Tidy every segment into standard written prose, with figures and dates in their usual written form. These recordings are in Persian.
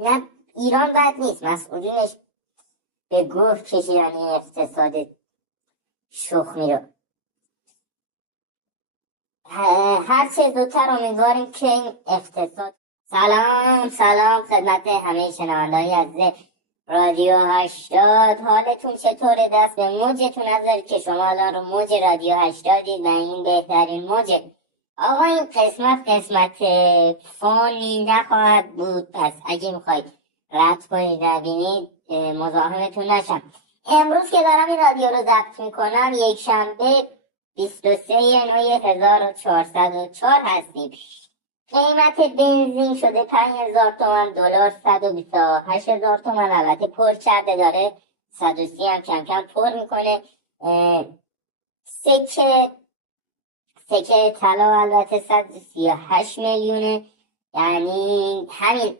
نه ایران بد نیست، مسئولینش به گوه کشیدن این اقتصاد شخمی رو. هرچه زودتر امیدواریم که این اقتصاد. سلام خدمت همه شنونده‌های عزیز رادیو 80. حالتون چطوره؟ دست به موجتون نذارید که شما الان رو موج رادیو 80 و این بهترین موجه. آقا این قسمت فانی نخواهد بود، پس اگه میخواید رد کنید نبینید مزاحمتون نشم. امروز که دارم این رادیو رو ضبط میکنم یک شنبه 23 ینویه 1404 هستیم. قیمت بنزین شده 5000 تومان، دلار 128000 تومان. البته پر کرده داره 130 هم کم کم پر میکنه. سکه طلا البته 138 میلیونه. یعنی همین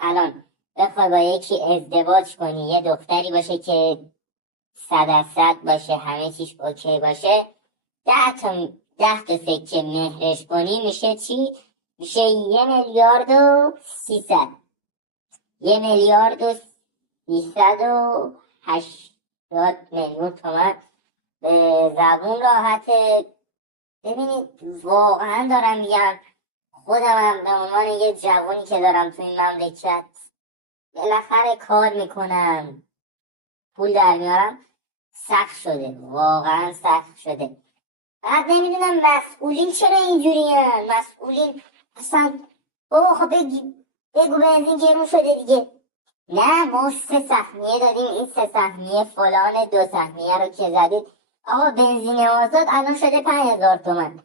الان بخوای با یکی ازدواج کنی، یه دختری باشه که 100% باشه، همه چیش اوکی باشه، 10 تا سکه مهرش کنی میشه چی؟ میشه 1,300,000. 1,380,000,000 تومان. به زبون راحته. ببینید واقعا دارم میگم، خودم به عنوان یه جوانی که دارم تو این مملکت بالاخره کار میکنم، پول در میارم، سخت شده، واقعا سخت شده. بعد نمیدونم مسئولین چرا اینجورین. مسئولین اصلا بابا خب بگو بنزین گرون شده دیگه. نه ما 3 سهمیه دادیم، این 3 سهمیه فلان 2 سهمیه رو که زدید آقا بنزین آزاد الان شده 5000 تومان.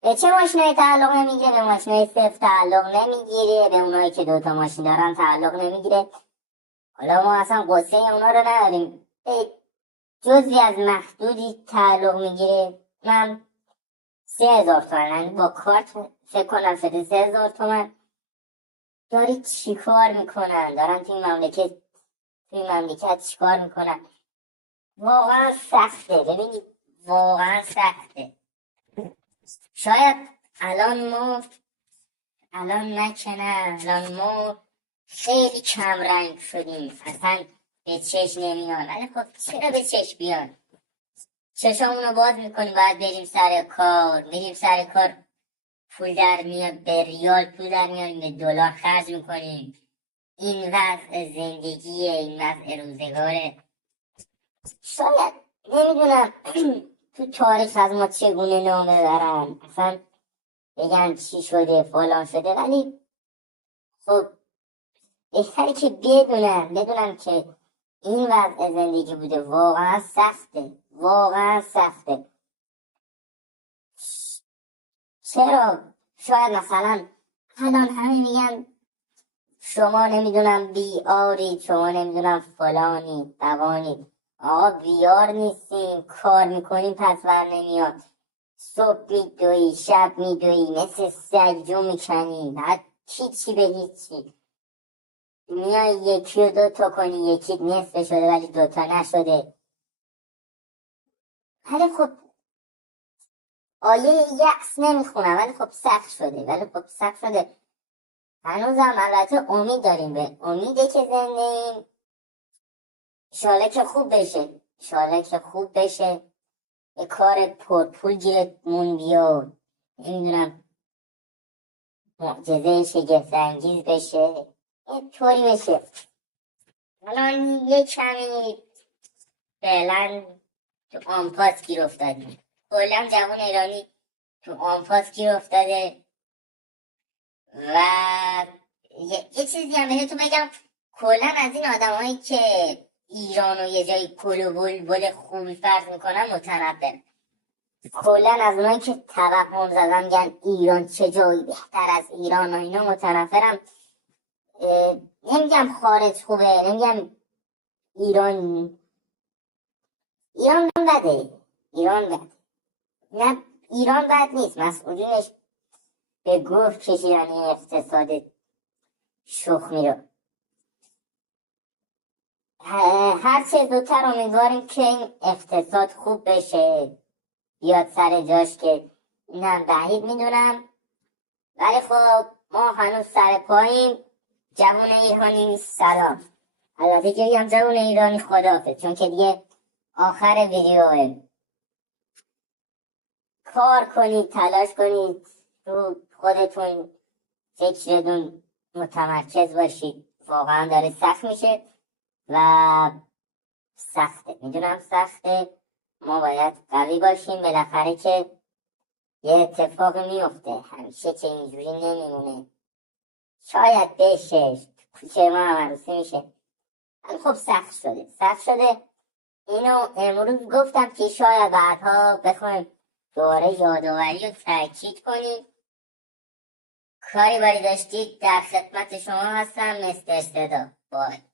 به چه ماشینایی تعلق نمیگیره؟ به ماشینای صفر تعلق نمیگیره، به اونایی که 2 تا ماشین دارن تعلق نمیگیره. حالا ما اصلا قصه اونا رو نداریم، جزوی از محدودی تعلق میگیره. من 3000 تومان با کارت فکر کنم شده 3000 تومان. داری چی کار میکنن؟ دارن توی مملکت چی کار میکنن؟ واقعا سخته. ببینید واقعا سخته. شاید الان ما خیلی کم رنگ شدیم، اصلا به چشم نمیان. ولی خب چرا به چشم بیان؟ چشامونو باز میکنیم، باید بریم سر کار، پول در میاد، به ریال پول در میاریم، به دلار خرج میکنیم. این وضع زندگیه، این وضع روزگاره. شاید نمیدونم تو تاریخ از ما چگونه نامه برن، اصلا بگن چی شده فلان شده، ولی خب بهتره که بدونم که این وضع زندگی بوده. واقعا سخته. چرا؟ شاید مثلا الان همه میگن شما نمیدونم بیارید، شما نمیدونم فلانی دوانی. آقا بیار نیستیم، کار میکنیم پس بر نمیاد. صبح میدوی، شب میدوی، مثل سگ جو میکنی، بعد هیچی به هیچی. میای یکی و 2 تا کنی، یکی نصف شده ولی 2 تا نشده. ولی خب آیه یأس نمیخونم، ولی خب سخت شده. هنوزم البته امید داریم، به امیده که زنده‌ایم. انشالله که خوب بشه، یه کار پرپول گیرمون بیاد، نمیدونم معجزه شگفت‌انگیز بشه، یه طوری بشه. الان یه کمی فعلا تو آنپاس گیر افتادیم. کلا جوان ایرانی تو آنپاس گیر افتاده. و یه چیزی هم بهتون بگم، کلا از این آدمایی که ایران و یه جایی کل و بلبل خوبی فرض میکنن متنفرم. کلا از اونایی که توهم زدن میگن ایران چه جایی بهتر از ایران و اینا متنفرم. نمیگم خارج خوبه، نمیگم ایران بده. نه ایران بد نیست، مسئولینش به گوه کشیدن این اقتصاد شخمی رو. هرچه زودتر امیدواریم که این اقتصاد خوب بشه، بیاد سر جاش، که اینم بعید میدونم. ولی خب ما هنوز سر پاییم، جوان ایرانی سلام. البته که بگم جوان ایرانی خداحافظ، چون که دیگه آخر ویدیوه. کار کنید، تلاش کنید، رو خودتون فکرتون متمرکز باشید. واقعا داره سخت میشه و سخته، میدونم سخته. ما باید قوی باشیم، بالاخره که یه اتفاق میفته، همیشه که اینجوری نمیمونه. شاید بشه، کوچه ما هم عروسی میشه، ولی خب سخت شده. اینو امروز گفتم که شاید بعدها بخوایم دوباره یادآوری و تاکید کنیم. کاری باری داشتید، در خدمت شما هستم. مستر صدا. بای.